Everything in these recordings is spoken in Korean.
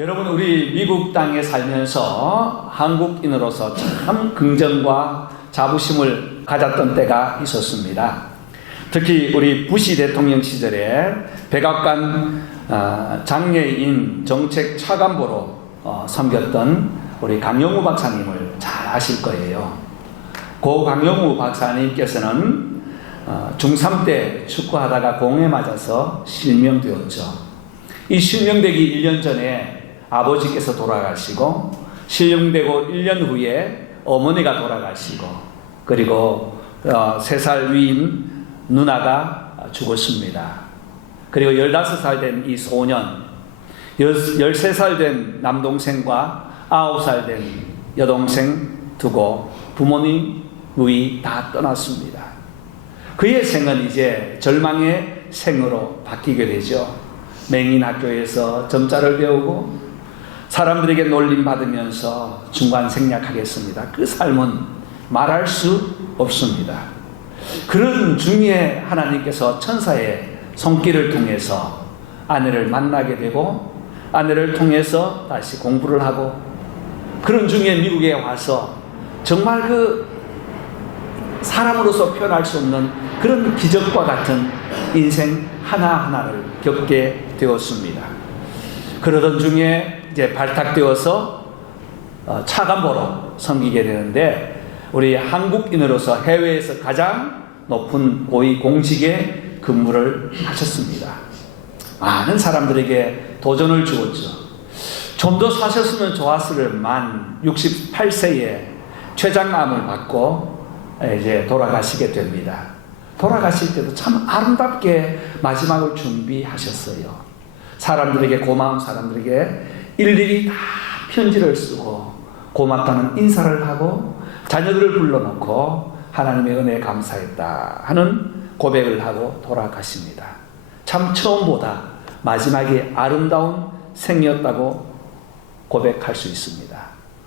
여러분, 우리 미국 땅에 살면서 한국인으로서 참 긍정과 자부심을 가졌던 때가 있었습니다. 특히 우리 부시 대통령 시절에 백악관 장애인 정책 차관보로 섬겼던 우리 강영우 박사님을 잘 아실 거예요. 고 강영우 박사님께서는 중3 때 축구하다가 공에 맞아서 실명되었죠. 이 실명되기 1년 전에 아버지께서 돌아가시고, 실명되고 1년 후에 어머니가 돌아가시고, 그리고 3살 위인 누나가 죽었습니다. 그리고 15살 된 이 소년, 13살 된 남동생과 9살 된 여동생 두고 부모님, 누이 다 떠났습니다. 그의 생은 이제 절망의 생으로 바뀌게 되죠. 맹인 학교에서 점자를 배우고 사람들에게 놀림받으면서 중간 생략하겠습니다. 그 삶은 말할 수 없습니다. 그런 중에 하나님께서 천사의 손길을 통해서 아내를 만나게 되고, 아내를 통해서 다시 공부를 하고, 그런 중에 미국에 와서 정말 그 사람으로서 표현할 수 없는 그런 기적과 같은 인생 하나하나를 겪게 되었습니다. 그러던 중에 이제 발탁되어서 차관보로 섬기게 되는데, 우리 한국인으로서 해외에서 가장 높은 고위 공직에 근무를 하셨습니다. 많은 사람들에게 도전을 주었죠. 좀 더 사셨으면 좋았을만 68세에 췌장암을 받고 이제 돌아가시게 됩니다. 돌아가실 때도 참 아름답게 마지막을 준비하셨어요. 사람들에게, 고마운 사람들에게 일일이 다 편지를 쓰고 고맙다는 인사를 하고 자녀들을 불러놓고 하나님의 은혜에 감사했다 하는 고백을 하고 돌아가십니다. 참 처음보다 마지막이 아름다운 생이었다고 고백할 수 있습니다.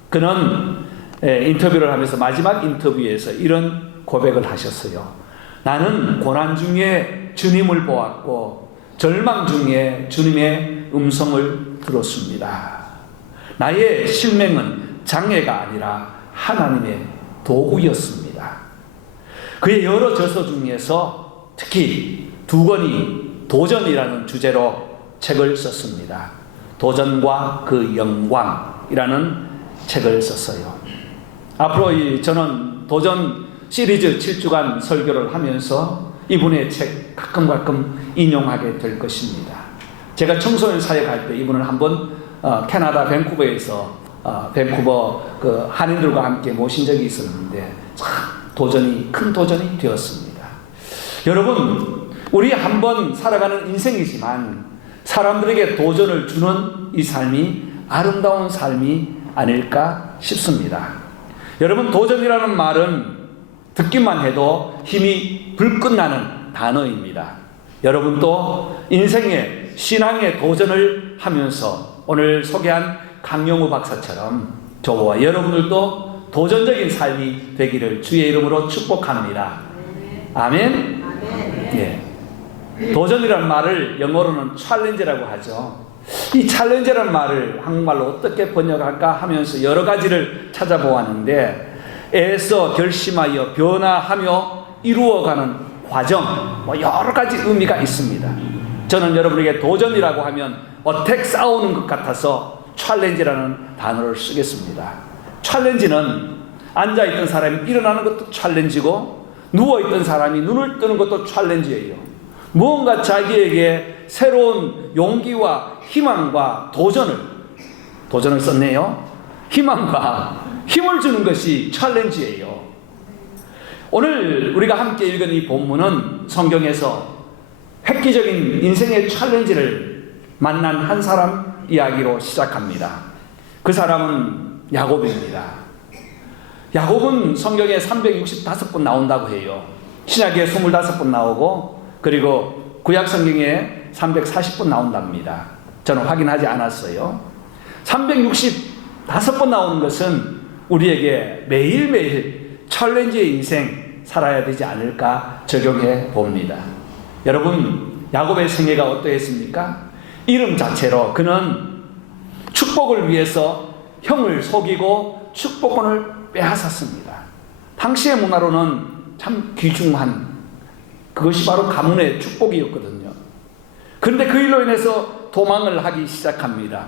그는 인터뷰를 하면서 마지막 인터뷰에서 이런 고백을 하셨어요. 나는 고난 중에 주님을 보았고 절망 중에 주님의 음성을 들었습니다. 나의 실명은 장애가 아니라 하나님의 도구였습니다. 그의 여러 저서 중에서 특히 2권이 도전이라는 주제로 책을 썼습니다. 도전과 그 영광이라는 책을 썼어요. 앞으로 저는 도전 시리즈 7주간 설교를 하면서 이분의 책 가끔 인용하게 될 것입니다. 제가 청소년 사역할 때 이분을 한번 캐나다 밴쿠버에서 밴쿠버 그 한인들과 함께 모신 적이 있었는데 참 큰 도전이 되었습니다. 여러분, 우리 한번 살아가는 인생이지만 사람들에게 도전을 주는 이 삶이 아름다운 삶이 아닐까 싶습니다. 여러분, 도전이라는 말은 듣기만 해도 힘이 불끈 나는 단어입니다. 여러분도 인생의 신앙의 도전을 하면서 오늘 소개한 강영우 박사처럼 저와 여러분들도 도전적인 삶이 되기를 주의 이름으로 축복합니다. 아멘. 예. 도전이라는 말을 영어로는 챌린지라고 하죠. 이 챌린지라는 말을 한국말로 어떻게 번역할까 하면서 여러 가지를 찾아보았는데, 애써 결심하여 변화하며 이루어가는 과정, 여러 가지 의미가 있습니다. 저는 여러분에게 도전이라고 하면 어택 싸우는 것 같아서 챌린지라는 단어를 쓰겠습니다. 챌린지는 앉아있던 사람이 일어나는 것도 챌린지고, 누워있던 사람이 눈을 뜨는 것도 챌린지예요. 무언가 자기에게 새로운 용기와 희망과 도전을 썼네요. 희망과 힘을 주는 것이 챌린지예요. 오늘 우리가 함께 읽은 이 본문은 성경에서 획기적인 인생의 챌린지를 만난 한 사람 이야기로 시작합니다. 그 사람은 야곱입니다. 야곱은 성경에 365번 나온다고 해요. 신약에 25번 나오고, 그리고 구약 성경에 340번 나온답니다. 저는 확인하지 않았어요. 365번 나오는 것은 우리에게 매일매일 챌린지의 인생 살아야 되지 않을까 적용해 봅니다. 여러분, 야곱의 생애가 어떠했습니까? 이름 자체로 그는 축 축복을 위해서 형을 속이고 축복권을 빼앗았습니다. 당시의 문화로는 참 귀중한, 그것이 바로 가문의 축복이었거든요. 그런데 그 일로 인해서 도망을 하기 시작합니다.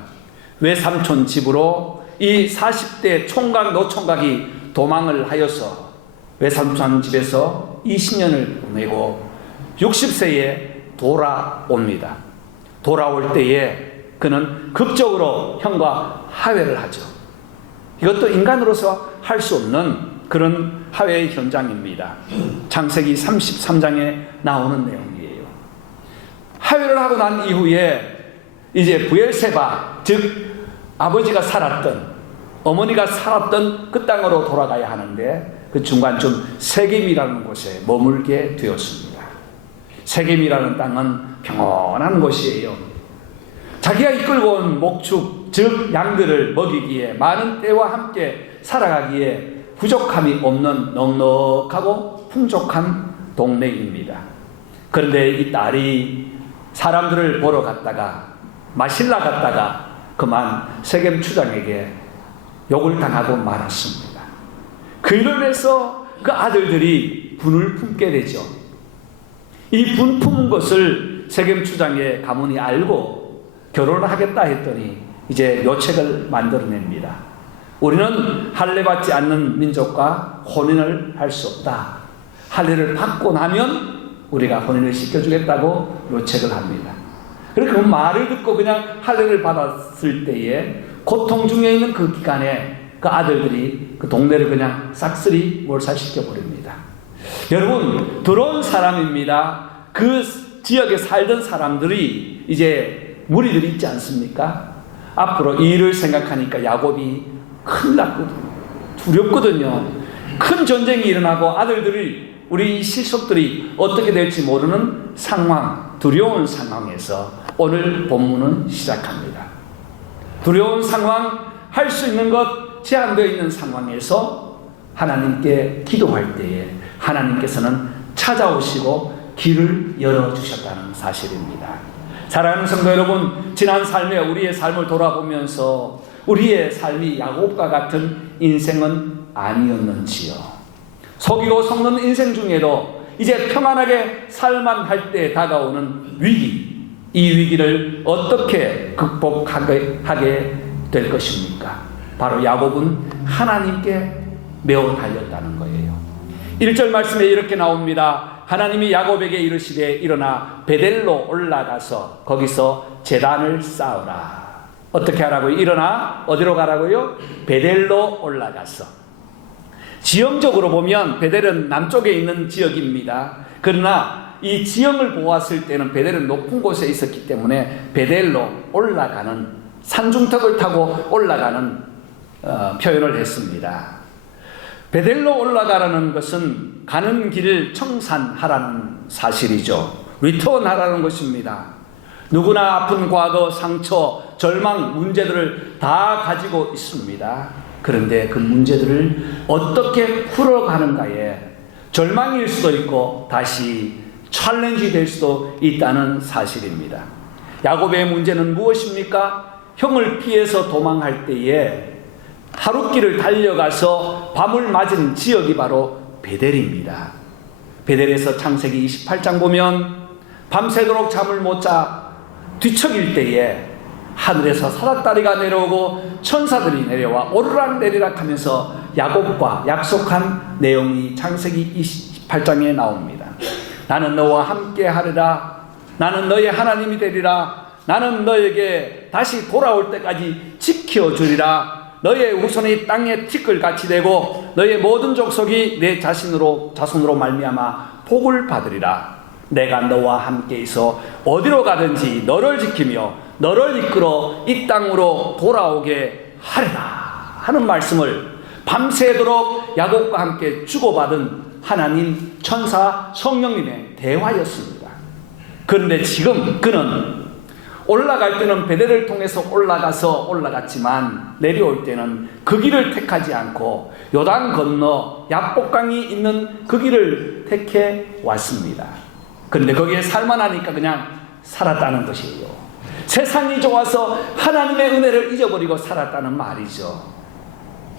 외삼촌 집으로 이 40대 총각 노총각이 도망을 하여서 외삼촌 집에서 20년을 보내고 60세에 돌아옵니다. 돌아올 때에 그는 극적으로 형과 화해를 하죠. 이것도 인간으로서 할 수 없는 그런 화해의 현장입니다. 창세기 33장에 나오는 내용이에요. 화해를 하고 난 이후에 이제 브엘세바, 즉 아버지가 살았던, 어머니가 살았던 그 땅으로 돌아가야 하는데 그 중간쯤 세겜이라는 곳에 머물게 되었습니다. 세겜이라는 땅은 평온한 곳이에요. 자기가 이끌고 온 목축, 즉 양들을 먹이기에, 많은 떼와 함께 살아가기에 부족함이 없는 넉넉하고 풍족한 동네입니다. 그런데 이 딸이 사람들을 보러 갔다가, 마실라 갔다가 그만 세겜 추장에게 욕을 당하고 말았습니다. 그 일로 인해서 그 아들들이 분을 품게 되죠. 이 분 품은 것을 세겜 추장의 가문이 알고 결혼을 하겠다 했더니 이제 묘책을 만들어냅니다. 우리는 할례받지 않는 민족과 혼인을 할 수 없다. 할례를 받고 나면 우리가 혼인을 시켜주겠다고 묘책을 합니다. 그러니까 그 말을 듣고 그냥 할례를 받았을 때에 고통 중에 있는 그 기간에 그 아들들이 그 동네를 그냥 싹쓸이 몰살시켜 버립니다. 여러분, 들어온 사람입니다. 그 지역에 살던 사람들이 이제 무리들이 있지 않습니까? 앞으로 이 일을 생각하니까 야곱이 큰일 났거든요. 두렵거든요. 큰 전쟁이 일어나고 아들들이, 우리 실속들이 어떻게 될지 모르는 상황, 두려운 상황에서 오늘 본문은 시작합니다. 두려운 상황, 할 수 있는 것 제한되어 있는 상황에서 하나님께 기도할 때에 하나님께서는 찾아오시고 길을 열어주셨다는 사실입니다. 사랑하는 성도 여러분, 지난 삶에 우리의 삶을 돌아보면서 우리의 삶이 야곱과 같은 인생은 아니었는지요. 속이고 속는 인생 중에도 이제 평안하게 살만 때 다가오는 위기, 이 위기를 어떻게 극복하게 될 것입니까? 바로 야곱은 하나님께 매어 달렸다는 거예요. 1절 말씀에 이렇게 나옵니다. 하나님이 야곱에게 이르시되 일어나 베델로 올라가서 거기서 제단을 쌓으라. 어떻게 하라고요? 일어나 어디로 가라고요? 베델로 올라가서. 지형적으로 보면 베델은 남쪽에 있는 지역입니다. 그러나 이 지형을 보았을 때는 베델은 높은 곳에 있었기 때문에 베델로 올라가는, 산중턱을 타고 올라가는 표현을 했습니다. 베델로 올라가라는 것은 가는 길을 청산하라는 사실이죠. 리턴하라는 것입니다. 누구나 아픈 과거, 상처, 절망, 문제들을 다 가지고 있습니다. 그런데 그 문제들을 어떻게 풀어가는가에 절망일 수도 있고 다시 챌린지 될 수도 있다는 사실입니다. 야곱의 문제는 무엇입니까? 형을 피해서 도망할 때에 하룻길을 달려가서 밤을 맞은 지역이 바로 베델입니다. 베델에서 창세기 28장 보면 밤새도록 잠을 못 자 뒤척일 때에 하늘에서 사닥다리가 내려오고 천사들이 내려와 오르락내리락 하면서 야곱과 약속한 내용이 창세기 28장에 나옵니다. 나는 너와 함께 하리라. 나는 너의 하나님이 되리라. 나는 너에게 다시 돌아올 때까지 지켜주리라. 너의 후손이 땅에 티끌같이 되고 너의 모든 족속이 내 자손으로 말미암아 복을 받으리라. 내가 너와 함께 있어 어디로 가든지 너를 지키며 너를 이끌어 이 땅으로 돌아오게 하리라 하는 말씀을 밤새도록 야곱과 함께 주고받은 하나님, 천사, 성령님의 대화였습니다. 그런데 지금 그는 올라갈 때는 베델을 통해서 올라갔지만 내려올 때는 그 길을 택하지 않고 요단 건너 야복강이 있는 그 길을 택해 왔습니다. 그런데 거기에 살만하니까 그냥 살았다는 것이에요. 세상이 좋아서 하나님의 은혜를 잊어버리고 살았다는 말이죠.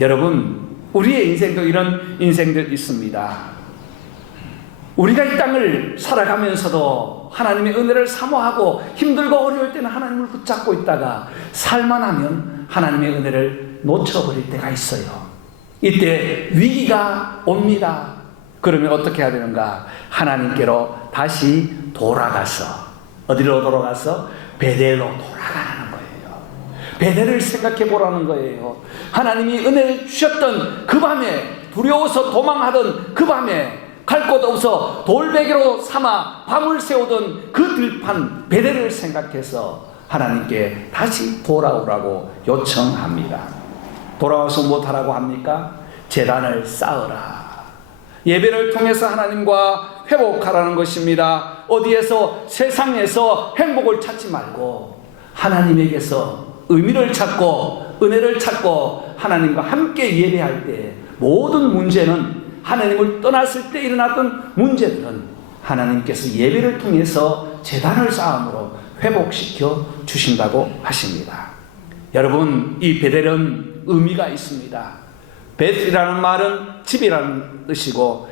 여러분, 우리의 인생도 이런 인생들 있습니다. 우리가 이 땅을 살아가면서도 하나님의 은혜를 사모하고 힘들고 어려울 때는 하나님을 붙잡고 있다가 살만하면 하나님의 은혜를 놓쳐버릴 때가 있어요. 이때 위기가 옵니다. 그러면 어떻게 해야 되는가? 하나님께로 다시 돌아가서, 어디로 돌아가서? 베델로 돌아가는 거예요. 베델을 생각해 보라는 거예요. 하나님이 은혜를 주셨던 그 밤에, 두려워서 도망하던 그 밤에, 갈 곳 없어 돌베개로 삼아 밤을 새우던 그 들판 베델을 생각해서 하나님께 다시 돌아오라고 요청합니다. 돌아와서 무엇하라고 합니까? 제단을 쌓으라. 예배를 통해서 하나님과 회복하라는 것입니다. 어디에서, 세상에서 행복을 찾지 말고 하나님에게서 의미를 찾고 은혜를 찾고 하나님과 함께 예배할 때 모든 문제는, 하나님을 떠났을 때 일어났던 문제들은 하나님께서 예배를 통해서 제단을 쌓음으로 회복시켜 주신다고 하십니다. 여러분, 이 베델은 의미가 있습니다. 베델이라는 말은 집이라는 뜻이고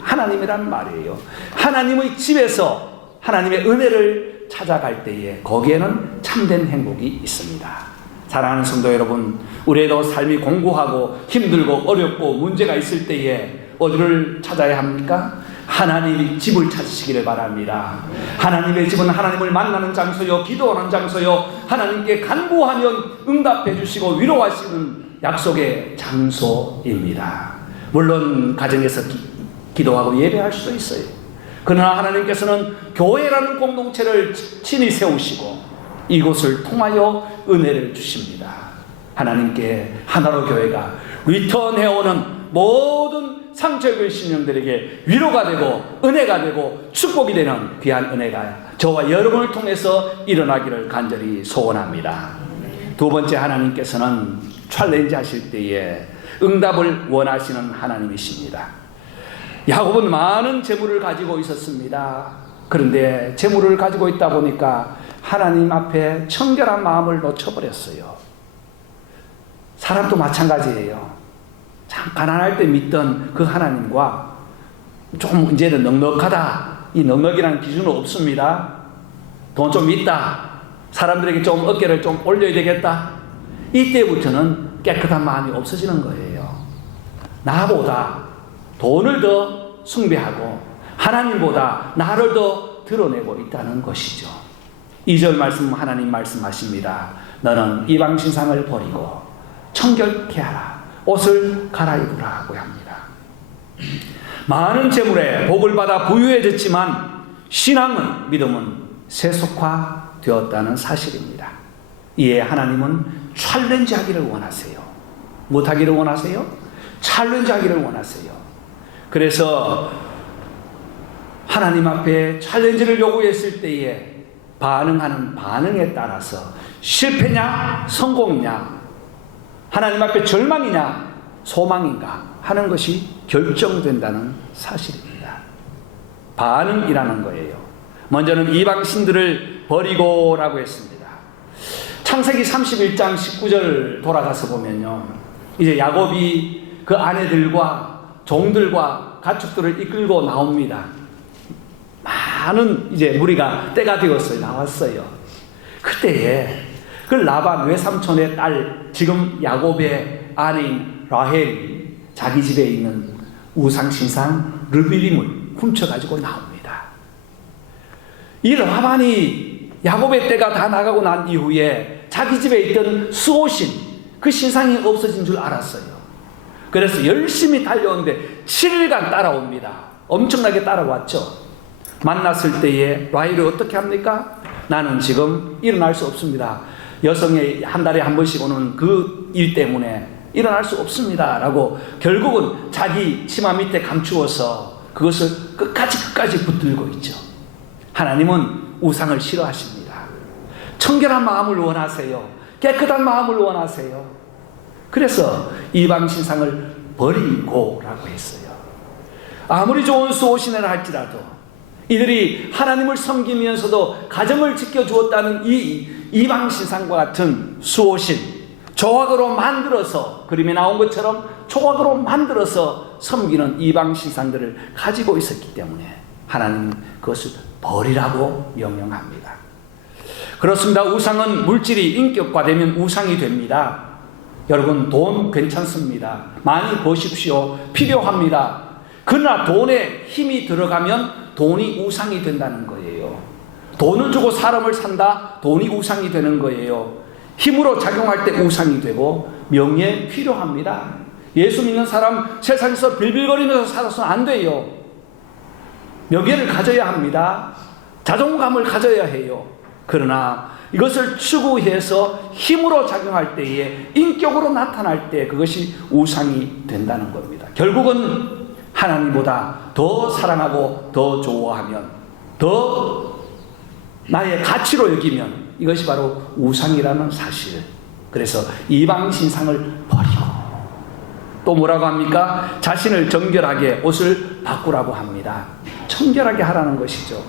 하나님이라는 말이에요. 하나님의 집에서 하나님의 은혜를 찾아갈 때에 거기에는 참된 행복이 있습니다. 사랑하는 성도 여러분, 우리도 삶이 공고하고 힘들고 어렵고 문제가 있을 때에 어디를 찾아야 합니까? 하나님의 집을 찾으시기를 바랍니다. 하나님의 집은 하나님을 만나는 장소요, 기도하는 장소요, 하나님께 간구하면 응답해 주시고 위로하시는 약속의 장소입니다. 물론 가정에서 기도하고 예배할 수도 있어요. 그러나 하나님께서는 교회라는 공동체를 친히 세우시고 이곳을 통하여 은혜를 주십니다. 하나님께 하나로 교회가 리턴해오는 모든 상처의 심령들에게 위로가 되고 은혜가 되고 축복이 되는 귀한 은혜가 저와 여러분을 통해서 일어나기를 간절히 소원합니다. 두 번째, 하나님께서는 챌린지 하실 때에 응답을 원하시는 하나님이십니다. 야곱은 많은 재물을 가지고 있었습니다. 그런데 재물을 가지고 있다 보니까 하나님 앞에 청결한 마음을 놓쳐버렸어요. 사람도 마찬가지예요. 참 가난할 때 믿던 그 하나님과 좀 이제는 넉넉하다, 이 넉넉이라는 기준은 없습니다. 돈 좀 있다, 사람들에게 좀 어깨를 좀 올려야 되겠다, 이때부터는 깨끗한 마음이 없어지는 거예요. 나보다 돈을 더 숭배하고 하나님보다 나를 더 드러내고 있다는 것이죠. 2절 말씀, 하나님 말씀하십니다. 너는 이방 신상을 버리고 청결케 하라. 옷을 갈아입으라 하고 합니다. 많은 재물에 복을 받아 부유해졌지만 신앙은, 믿음은 세속화되었다는 사실입니다. 이에 하나님은 챌린지 하기를 원하세요. 못하기를 원하세요? 챌린지 하기를 원하세요. 그래서 하나님 앞에 챌린지를 요구했을 때에 반응하는 반응에 따라서 실패냐 성공이냐, 하나님 앞에 절망이냐 소망인가 하는 것이 결정된다는 사실입니다. 반응이라는 거예요. 먼저는 이방신들을 버리고라고 했습니다. 창세기 31장 19절 돌아가서 보면요, 이제 야곱이 그 아내들과 종들과 가축들을 이끌고 나옵니다. 많은 이제 무리가 때가 되었어요. 나왔어요. 그때에 그 라반 외삼촌의 딸, 지금 야곱의 아내인 라헬이 자기 집에 있는 우상신상 르비림을 훔쳐가지고 나옵니다. 이 라반이 야곱의 때가 다 나가고 난 이후에 자기 집에 있던 수호신, 그 신상이 없어진 줄 알았어요. 그래서 열심히 달려오는데 7일간 따라옵니다. 엄청나게 따라왔죠. 만났을 때에 라헬이 어떻게 합니까? 나는 지금 일어날 수 없습니다. 여성의 한 달에 한 번씩 오는 그 일 때문에 일어날 수 없습니다 라고 결국은 자기 치마 밑에 감추어서 그것을 끝까지 붙들고 있죠. 하나님은 우상을 싫어하십니다. 청결한 마음을 원하세요. 깨끗한 마음을 원하세요. 그래서 이방 신상을 버리고 라고 했어요. 아무리 좋은 수호신을 할지라도 이들이 하나님을 섬기면서도 가정을 지켜주었다는 이 이방신상과 같은 수호신, 조각으로 만들어서, 그림에 나온 것처럼 조각으로 만들어서 섬기는 이방신상들을 가지고 있었기 때문에 하나님은 그것을 버리라고 명령합니다. 그렇습니다. 우상은 물질이 인격화되면 우상이 됩니다. 여러분, 돈 괜찮습니다. 많이 버십시오. 필요합니다. 그러나 돈에 힘이 들어가면 돈이 우상이 된다는 거예요. 돈을 주고 사람을 산다? 돈이 우상이 되는 거예요. 힘으로 작용할 때 우상이 되고, 명예 필요합니다. 예수 믿는 사람 세상에서 빌빌거리면서 살아서는 안 돼요. 명예를 가져야 합니다. 자존감을 가져야 해요. 그러나 이것을 추구해서 힘으로 작용할 때에, 인격으로 나타날 때 그것이 우상이 된다는 겁니다. 결국은 하나님보다 더 사랑하고 더 좋아하면, 더 나의 가치로 여기면 이것이 바로 우상이라는 사실. 그래서 이방신상을 버리고, 또 뭐라고 합니까? 자신을 정결하게 옷을 바꾸라고 합니다. 청결하게 하라는 것이죠.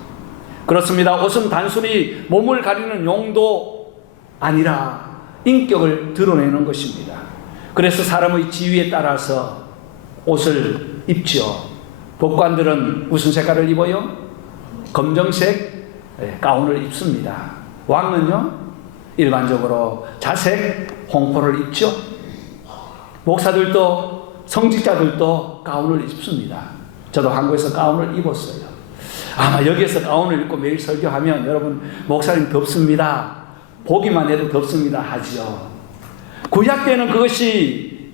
그렇습니다. 옷은 단순히 몸을 가리는 용도 아니라 인격을 드러내는 것입니다. 그래서 사람의 지위에 따라서 옷을 입죠. 법관들은 무슨 색깔을 입어요? 검정색 가운을 입습니다. 왕은요, 일반적으로 자색 홍포를 입죠. 목사들도, 성직자들도 가운을 입습니다. 저도 한국에서 가운을 입었어요. 아마 여기에서 가운을 입고 매일 설교하면 여러분, 목사님 덥습니다, 보기만 해도 덥습니다 하지요. 구약 때는 그것이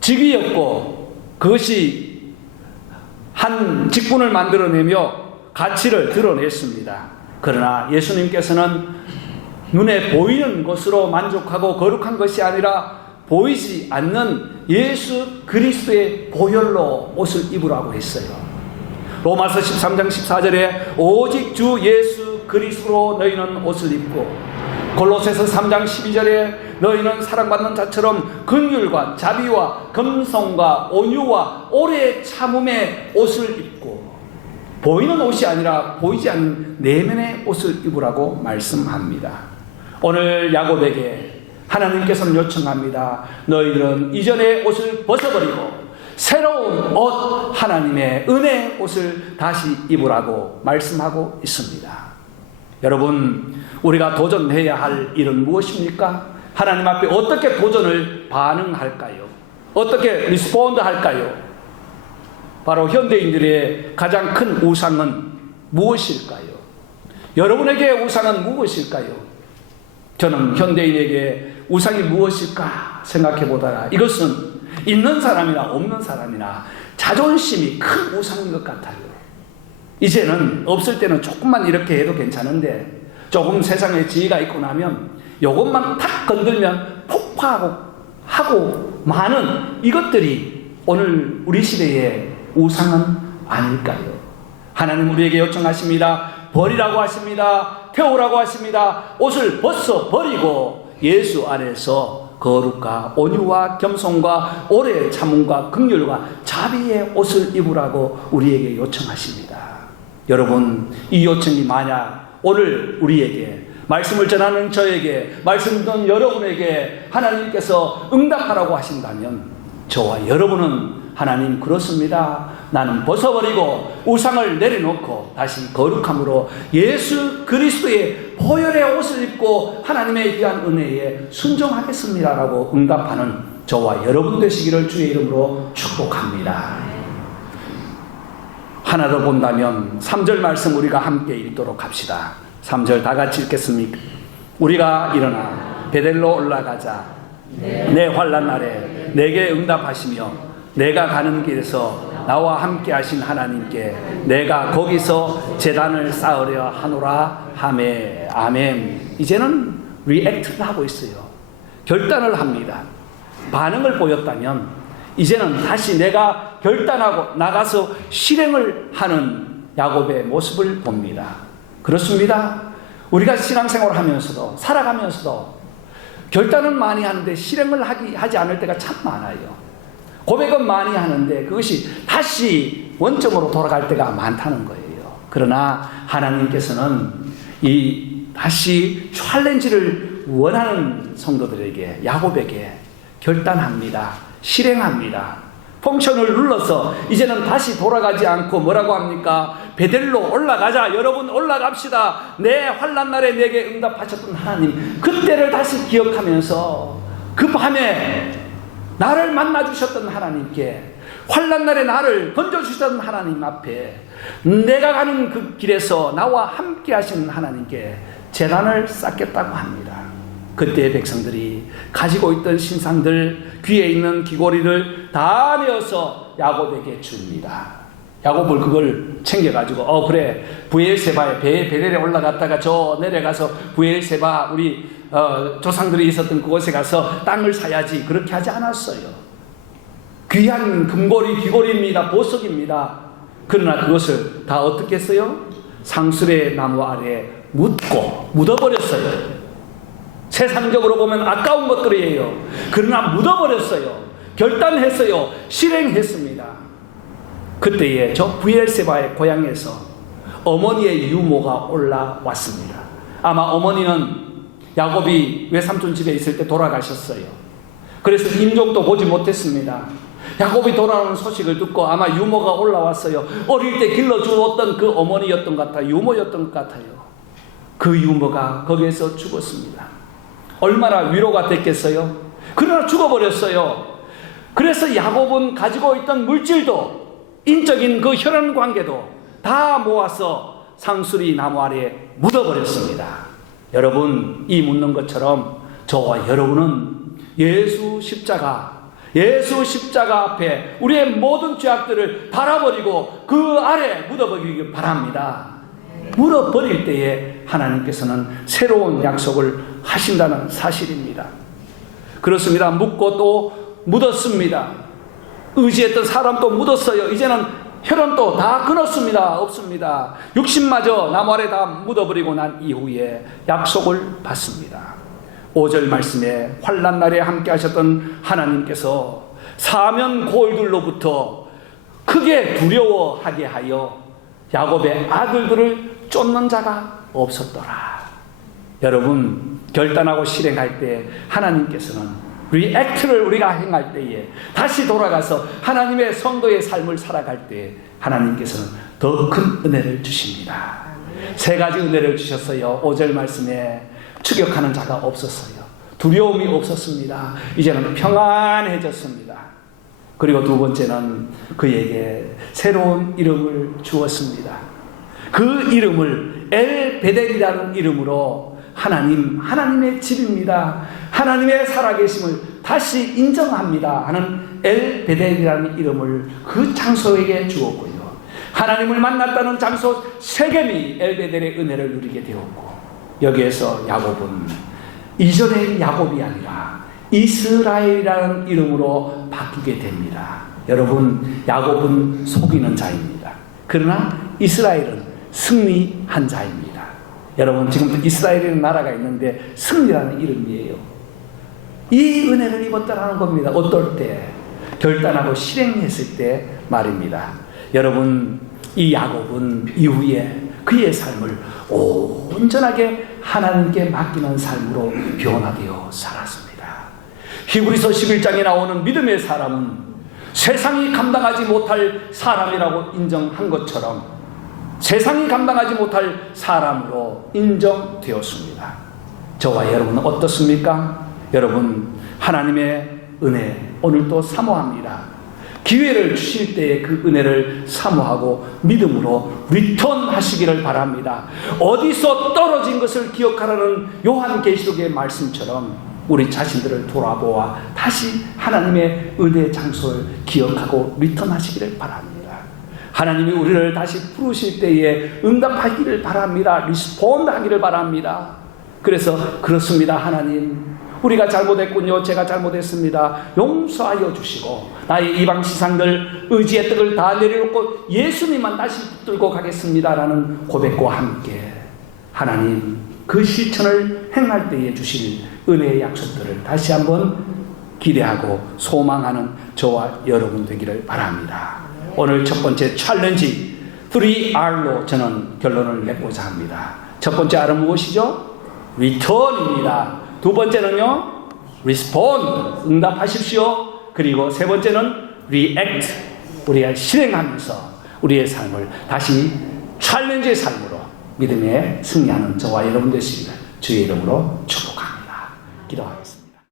직위였고, 그것이 한 직분을 만들어내며 가치를 드러냈습니다. 그러나 예수님께서는 눈에 보이는 것으로 만족하고 거룩한 것이 아니라 보이지 않는 예수 그리스도의 보혈로 옷을 입으라고 했어요. 로마서 13장 14절에 오직 주 예수 그리스도로 너희는 옷을 입고, 골로새서 3장 12절에 너희는 사랑받는 자처럼 긍휼과 자비와 겸손과 온유와 오래 참음의 옷을 입고, 보이는 옷이 아니라 보이지 않는 내면의 옷을 입으라고 말씀합니다. 오늘 야곱에게 하나님께서는 요청합니다. 너희들은 이전의 옷을 벗어버리고 새로운 옷, 하나님의 은혜의 옷을 다시 입으라고 말씀하고 있습니다. 여러분, 우리가 도전해야 할 일은 무엇입니까? 하나님 앞에 어떻게 도전을 반응할까요? 어떻게 리스폰드 할까요? 바로 현대인들의 가장 큰 우상은 무엇일까요? 여러분에게 우상은 무엇일까요? 저는 현대인에게 우상이 무엇일까 생각해보다가 이것은 있는 사람이나 없는 사람이나 자존심이 큰 우상인 것 같아요. 이제는 없을 때는 조금만 이렇게 해도 괜찮은데, 조금 세상에 지혜가 있고 나면 이것만 탁 건들면 폭파하고 많은 이것들이 오늘 우리 시대의 우상은 아닐까요? 하나님 우리에게 요청하십니다. 버리라고 하십니다. 태우라고 하십니다. 옷을 벗어버리고 예수 안에서 거룩과 온유와 겸손과 오래 참음과 긍휼과 자비의 옷을 입으라고 우리에게 요청하십니다. 여러분, 이 요청이 만약 오늘 우리에게, 말씀을 전하는 저에게, 말씀 듣는 여러분에게 하나님께서 응답하라고 하신다면, 저와 여러분은 하나님 그렇습니다, 나는 벗어버리고 우상을 내려놓고 다시 거룩함으로 예수 그리스도의 보혈의 옷을 입고 하나님의 귀한 은혜에 순종하겠습니다라고 응답하는 저와 여러분 되시기를 주의 이름으로 축복합니다. 하나 더 본다면 3절 말씀 우리가 함께 읽도록 합시다. 3절 다 같이 읽겠습니까? 우리가 일어나 베델로 올라가자. 내 환난 날에 내게 응답하시며 내가 가는 길에서 나와 함께 하신 하나님께 내가 거기서 제단을 쌓으려 하노라 하매. 아멘. 이제는 리액트를 하고 있어요. 결단을 합니다. 반응을 보였다면 이제는 다시 내가 결단하고 나가서 실행을 하는 야곱의 모습을 봅니다. 그렇습니다. 우리가 신앙생활을 하면서도, 살아가면서도 결단은 많이 하는데 실행을 하지 않을 때가 참 많아요. 고백은 많이 하는데 그것이 다시 원점으로 돌아갈 때가 많다는 거예요. 그러나 하나님께서는 이 다시 챌린지를 원하는 성도들에게, 야곱에게 결단합니다. 실행합니다. 펑션을 눌러서 이제는 다시 돌아가지 않고 뭐라고 합니까? 베델로 올라가자. 여러분 올라갑시다. 내 환난 날에 내게 응답하셨던 하나님, 그때를 다시 기억하면서 그 밤에 나를 만나주셨던 하나님께, 환난 날에 나를 건져주셨던 하나님 앞에, 내가 가는 그 길에서 나와 함께 하시는 하나님께 제단을 쌓겠다고 합니다. 그때 백성들이 가지고 있던 신상들, 귀에 있는 귀고리를 다 내어서 야곱에게 줍니다. 야곱을 그걸 챙겨가지고 그래, 부엘세바에 베델에 올라갔다가 저 내려가서 부엘세바 우리 조상들이 있었던 그곳에 가서 땅을 사야지, 그렇게 하지 않았어요. 귀한 금고리, 귀고리입니다. 보석입니다. 그러나 그것을 다 어떻게 했어요? 상수레 나무 아래에 묻어버렸어요. 세상적으로 보면 아까운 것들이에요. 그러나 묻어버렸어요. 결단했어요. 실행했습니다. 그때에 저 부엘세바의 고향에서 어머니의 유모가 올라왔습니다. 아마 어머니는 야곱이 외삼촌 집에 있을 때 돌아가셨어요. 그래서 임종도 보지 못했습니다. 야곱이 돌아오는 소식을 듣고 아마 유모가 올라왔어요. 어릴 때 길러주었던 그 어머니였던 것 같아요. 유모였던 것 같아요. 그 유모가 거기에서 죽었습니다. 얼마나 위로가 됐겠어요? 그러나 죽어버렸어요. 그래서 야곱은 가지고 있던 물질도, 인적인 그 혈연 관계도 다 모아서 상수리 나무 아래에 묻어버렸습니다. 여러분, 이 묻는 것처럼 저와 여러분은 예수 십자가 앞에 우리의 모든 죄악들을 달아버리고 그 아래 묻어버리기 바랍니다. 묻어버릴 때에 하나님께서는 새로운 약속을 하신다는 사실입니다. 그렇습니다. 묻고 또 묻었습니다. 의지했던 사람도 묻었어요. 이제는 혈연도 다 끊었습니다. 없습니다. 육신마저 나무 아래 다 묻어버리고 난 이후에 약속을 받습니다. 5절 말씀에 환난 날에 함께 하셨던 하나님께서 사면 고을들로부터 크게 두려워하게 하여 야곱의 아들들을 쫓는 자가 없었더라. 여러분, 결단하고 실행할 때 하나님께서는 리액트를 우리가 행할 때에, 다시 돌아가서 하나님의 성도의 삶을 살아갈 때 하나님께서는 더 큰 은혜를 주십니다. 3가지 은혜를 주셨어요. 5절 말씀에 추격하는 자가 없었어요. 두려움이 없었습니다. 이제는 평안해졌습니다. 그리고 2번째는 그에게 새로운 이름을 주었습니다. 그 이름을 엘베델이라는 이름으로 하나님의 집입니다, 하나님의 살아계심을 다시 인정합니다 하는 엘베델이라는 이름을 그 장소에게 주었고요. 하나님을 만났다는 장소 세겜이 엘베델의 은혜를 누리게 되었고, 여기에서 야곱은 이전의 야곱이 아니라 이스라엘이라는 이름으로 바뀌게 됩니다. 여러분, 야곱은 속이는 자입니다. 그러나 이스라엘은 승리한 자입니다. 여러분, 지금도 이스라엘이라는 나라가 있는데 승리라는 이름이에요. 이 은혜를 입었다라는 겁니다. 어떨 때? 결단하고 실행했을 때 말입니다. 여러분, 이 야곱은 이후에 그의 삶을 온전하게 하나님께 맡기는 삶으로 변화되어 살았습니다. 히브리서 11장에 나오는 믿음의 사람은 세상이 감당하지 못할 사람이라고 인정한 것처럼 세상이 감당하지 못할 사람으로 인정되었습니다. 저와 여러분은 어떻습니까? 여러분, 하나님의 은혜 오늘도 사모합니다. 기회를 주실 때에 그 은혜를 사모하고 믿음으로 리턴하시기를 바랍니다. 어디서 떨어진 것을 기억하라는 요한계시록의 말씀처럼 우리 자신들을 돌아보아 다시 하나님의 은혜의 장소를 기억하고 리턴하시기를 바랍니다. 하나님이 우리를 다시 부르실 때에 응답하기를 바랍니다. 리스폰드 하기를 바랍니다. 그래서 그렇습니다. 하나님, 우리가 잘못했군요. 제가 잘못했습니다. 용서하여 주시고 나의 이방 신상들, 의지의 떡을 다 내려놓고 예수님만 다시 붙들고 가겠습니다라는 고백과 함께 하나님 그 실천을 행할 때에 주실 은혜의 약속들을 다시 한번 기대하고 소망하는 저와 여러분 되기를 바랍니다. 오늘 첫 번째 챌린지, 3R로 저는 결론을 내고자 합니다. 첫 번째 R은 무엇이죠? return입니다. 두 번째는요, respond, 응답하십시오. 그리고 세 번째는 react, 우리가 실행하면서 우리의 삶을 다시 챌린지의 삶으로 믿음에 승리하는 저와 여러분 되시기를 주의 이름으로 축복합니다. 기도하겠습니다.